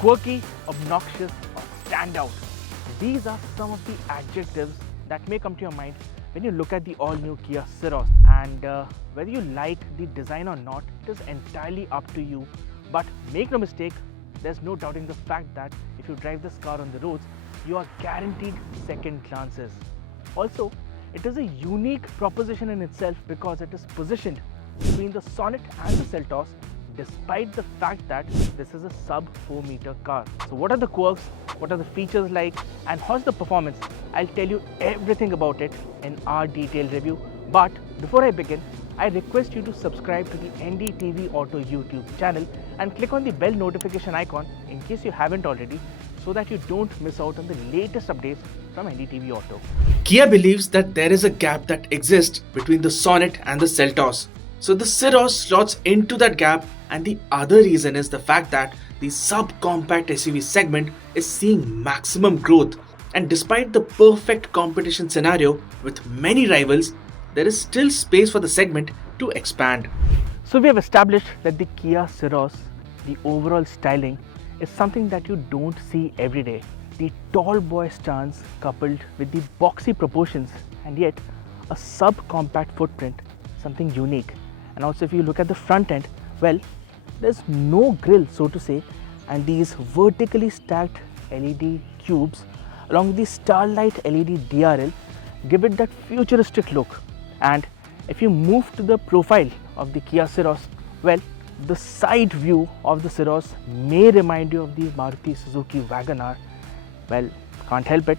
Quirky, obnoxious, or standout. These are some of the adjectives that may come to your mind when you look at the all-new Kia Syros. And whether you like the design or not, it is entirely up to you. But make no mistake, there's no doubting the fact that if you drive this car on the roads, you are guaranteed second glances. Also, it is a unique proposition in itself because it is positioned between the Sonnet and the Seltos, despite the fact that this is a sub 4 meter car. So what are the quirks, what are the features like, and how's the performance? I'll tell you everything about it in our detailed review. But before I begin, I request you to subscribe to the NDTV Auto YouTube channel and click on the bell notification icon in case you haven't already, so that you don't miss out on the latest updates from NDTV Auto. Kia believes that there is a gap that exists between the Sonnet and the Seltos. So the Syros slots into that gap, and the other reason is the fact that the subcompact SUV segment is seeing maximum growth. And despite the perfect competition scenario with many rivals, there is still space for the segment to expand. So we have established that the Kia Syros, the overall styling, is something that you don't see every day. The tall boy stance coupled with the boxy proportions and yet a subcompact footprint, something unique. And also if you look at the front end, well, there's no grille, so to say, and these vertically stacked LED cubes along with the Starlight LED DRL give it that futuristic look. And if you move to the profile of the Kia Syros, well, the side view of the Syros may remind you of the Maruti Suzuki Wagon-R. Well, can't help it.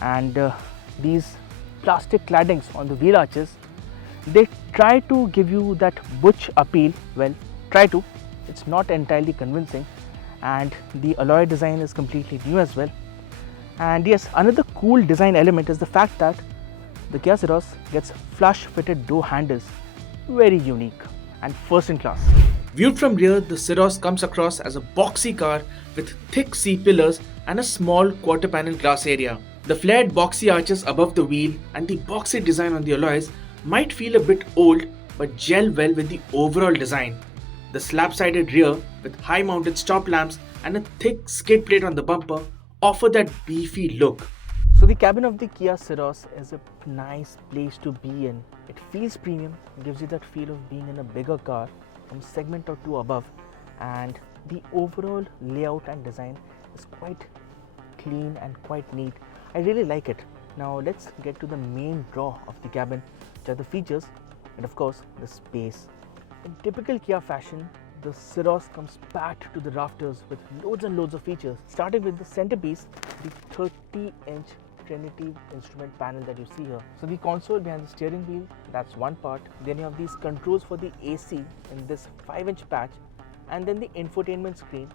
And these plastic claddings on the wheel arches, they try to give you that butch appeal. Well, try to. It's not entirely convincing. And the alloy design is completely new as well. And yes, another cool design element is the fact that the Kia Syros gets flush fitted door handles. Very unique and first in class. Viewed from rear, the Syros comes across as a boxy car with thick C-pillars and a small quarter panel glass area. The flared boxy arches above the wheel and the boxy design on the alloys might feel a bit old but gel well with the overall design. The slab-sided rear with high-mounted stop lamps and a thick skid plate on the bumper offer that beefy look. So the cabin of the Kia Syros is a nice place to be in. It feels premium, gives you that feel of being in a bigger car from segment or two above, and the overall layout and design is quite clean and quite neat. I really like it. Now let's get to the main draw of the cabin, which are the features and of course the space. In typical Kia fashion, the Syros comes packed to the rafters with loads and loads of features, starting with the centerpiece, the 30-inch Trinity instrument panel that you see here. So the console behind the steering wheel, that's one part. Then you have these controls for the AC in this 5-inch patch, and then the infotainment screen,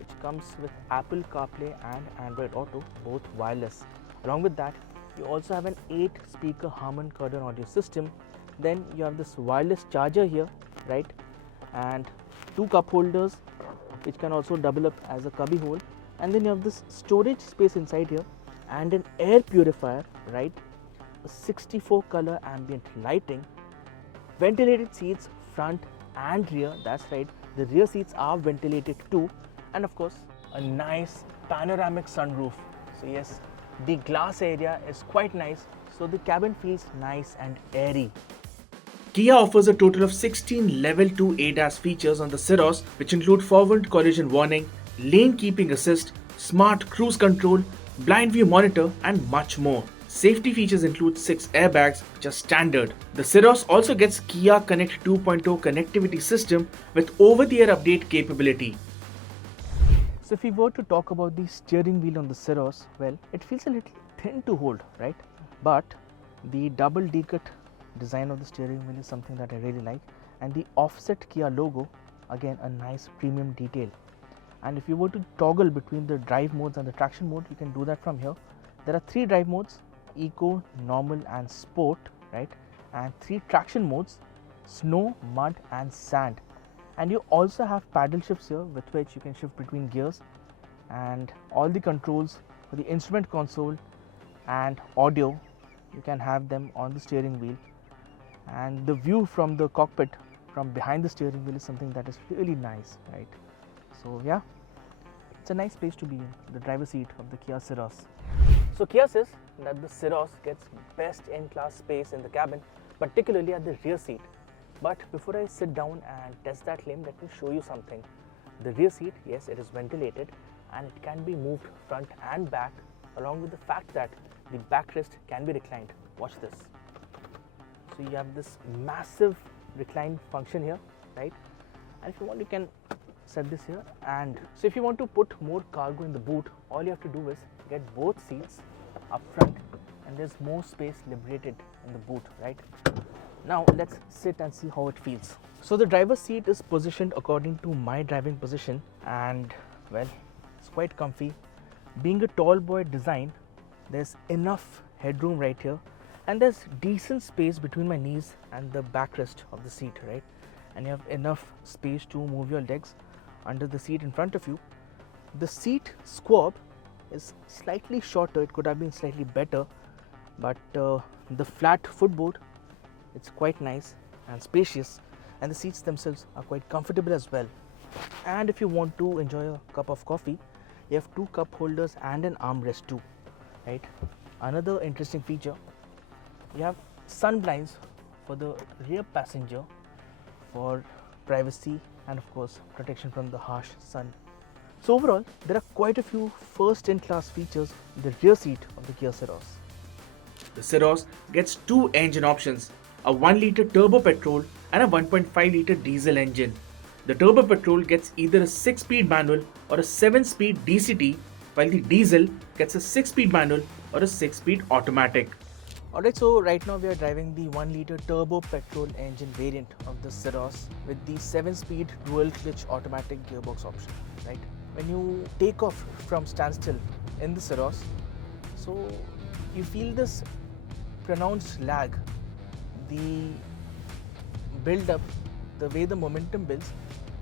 which comes with Apple CarPlay and Android Auto, both wireless. Along with that, you also have an 8-speaker Harman Kardon audio system. Then you have this wireless charger here, right? And 2 cup holders, which can also double up as a cubby hole. And then you have this storage space inside here and an air purifier, right? A 64 color ambient lighting, ventilated seats front and rear, that's right, the rear seats are ventilated too, and of course a nice panoramic sunroof. So yes, the glass area is quite nice, so the cabin feels nice and airy. Kia offers a total of 16 Level 2 ADAS features on the Syros, which include forward collision warning, lane keeping assist, smart cruise control, blind view monitor, and much more. Safety features include 6 airbags, which are standard. The Syros also gets Kia Connect 2.0 connectivity system with over-the-air update capability. So if we were to talk about the steering wheel on the Syros, well, it feels a little thin to hold, right? But the double D-cut design of the steering wheel is something that I really like, and the offset Kia logo, again a nice premium detail. And if you were to toggle between the drive modes and the traction mode, you can do that from here. There are 3 drive modes: Eco, Normal and Sport, right? And 3 traction modes: Snow, Mud and Sand. And you also have paddle shifts here with which you can shift between gears, and all the controls for the instrument console and audio, you can have them on the steering wheel. And the view from the cockpit from behind the steering wheel is something that is really nice, right? So yeah, it's a nice place to be in, the driver's seat of the Kia Syros. So Kia says that the Syros gets best in-class space in the cabin, particularly at the rear seat. But before I sit down and test that claim, let me show you something. The rear seat, yes, it is ventilated and it can be moved front and back, along with the fact that the backrest can be reclined. Watch this. So you have this massive recline function here, right? And if you want, you can set this here. And so if you want to put more cargo in the boot, all you have to do is get both seats up front and there's more space liberated in the boot, right? Now let's sit and see how it feels. So the driver's seat is positioned according to my driving position, and well, it's quite comfy. Being a tall boy design, there's enough headroom right here, and there's decent space between my knees and the backrest of the seat, right? And you have enough space to move your legs under the seat in front of you. The seat squab is slightly shorter, it could have been slightly better, but the flat footboard, it's quite nice and spacious, and the seats themselves are quite comfortable as well. And if you want to enjoy a cup of coffee, you have 2 cup holders and an armrest too, right? Another interesting feature, you have sun blinds for the rear passenger for privacy and of course protection from the harsh sun. So overall, there are quite a few first-in-class features in the rear seat of the Kia Syros. The Syros gets 2 engine options, a 1-litre turbo petrol and a 1.5-litre diesel engine. The turbo petrol gets either a 6-speed manual or a 7-speed DCT, while the diesel gets a 6-speed manual or a 6-speed automatic. Alright, so right now we are driving the 1-litre turbo petrol engine variant of the Syros with the 7-speed dual clutch automatic gearbox option, right? When you take off from standstill in the Syros, so you feel this pronounced lag. The build up, the way the momentum builds,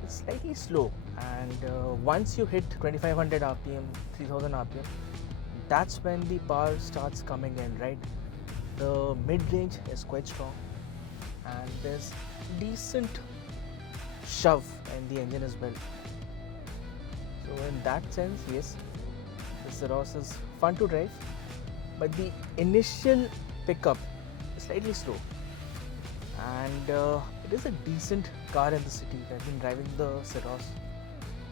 it's slightly slow, and once you hit 2500 rpm, 3000 rpm, that's when the power starts coming in, right? The mid-range is quite strong and there's decent shove in the engine as well. So in that sense, yes, the Syros is fun to drive, but the initial pickup is slightly slow, and it is a decent car in the city. I've been driving the Syros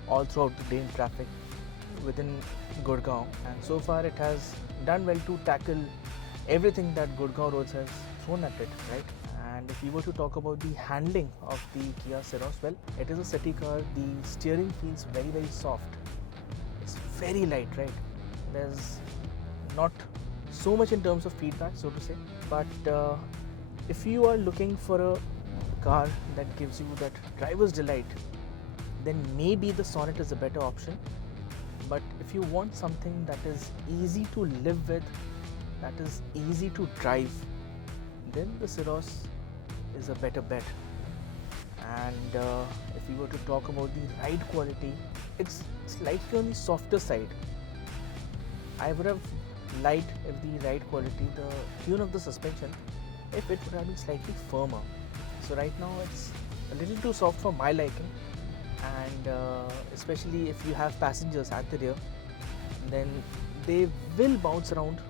all throughout the day in traffic within Gurgaon, and so far it has done well to tackle everything that Gurgaon roads has thrown at it, right? And if we were to talk about the handling of the Kia Syros, well, it is a city car. The steering feels very, very soft. It's very light, right? There's not so much in terms of feedback, so to say, but if you are looking for a car that gives you that driver's delight, then maybe the Sonnet is a better option. But if you want something that is easy to live with, that is easy to drive, then the Syros is a better bet. And if we were to talk about the ride quality, it's slightly on the softer side. I would have liked if the ride quality, the tune of the suspension, if it would have been slightly firmer. So right now it's a little too soft for my liking, and especially if you have passengers at the rear, then they will bounce around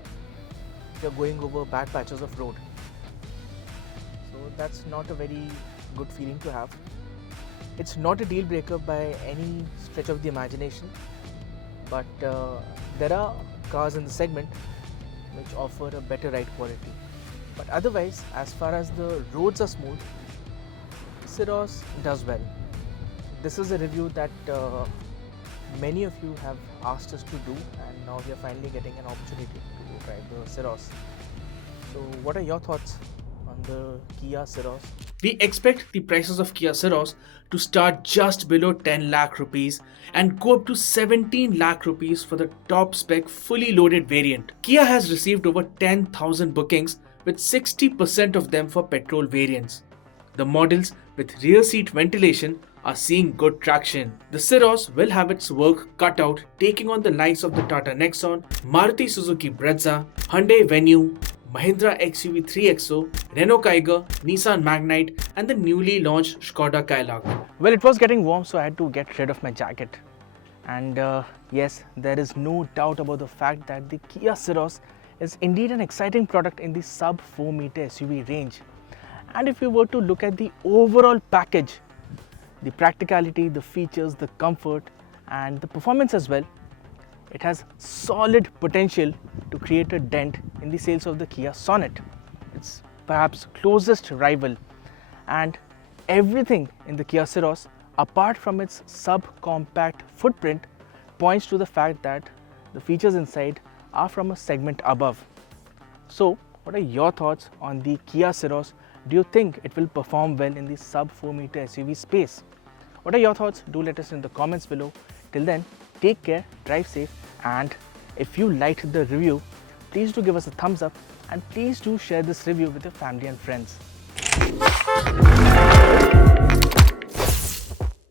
if you're going over bad patches of road. So that's not a very good feeling to have. It's not a deal breaker by any stretch of the imagination, but there are cars in the segment which offer a better ride quality. But otherwise, as far as the roads are smooth, Syros does well. This is a review that many of you have asked us to do, and now we are finally getting an opportunity to drive the Syros. So what are your thoughts on the Kia Syros? We expect the prices of Kia Syros to start just below 10 lakh rupees and go up to 17 lakh rupees for the top spec fully loaded variant. Kia has received over 10,000 bookings, with 60% of them for petrol variants. The models with rear seat ventilation are seeing good traction. The Syros will have its work cut out, taking on the likes of the Tata Nexon, Maruti Suzuki Brezza, Hyundai Venue, Mahindra XUV 3XO, Renault Kiger, Nissan Magnite, and the newly launched Skoda Kayak. Well, it was getting warm, so I had to get rid of my jacket. And yes, there is no doubt about the fact that the Kia Syros is indeed an exciting product in the sub 4 meter SUV range. And if you were to look at the overall package, the practicality, the features, the comfort, and the performance as well, it has solid potential to create a dent in the sales of the Kia Sonet, its perhaps closest rival. And everything in the Kia Syros, apart from its subcompact footprint, points to the fact that the features inside are from a segment above. So, what are your thoughts on the Kia Syros? Do you think it will perform well in the sub 4 meter SUV space? What are your thoughts? Do let us know in the comments below. Till then, take care, drive safe, and if you liked the review, please do give us a thumbs up and please do share this review with your family and friends.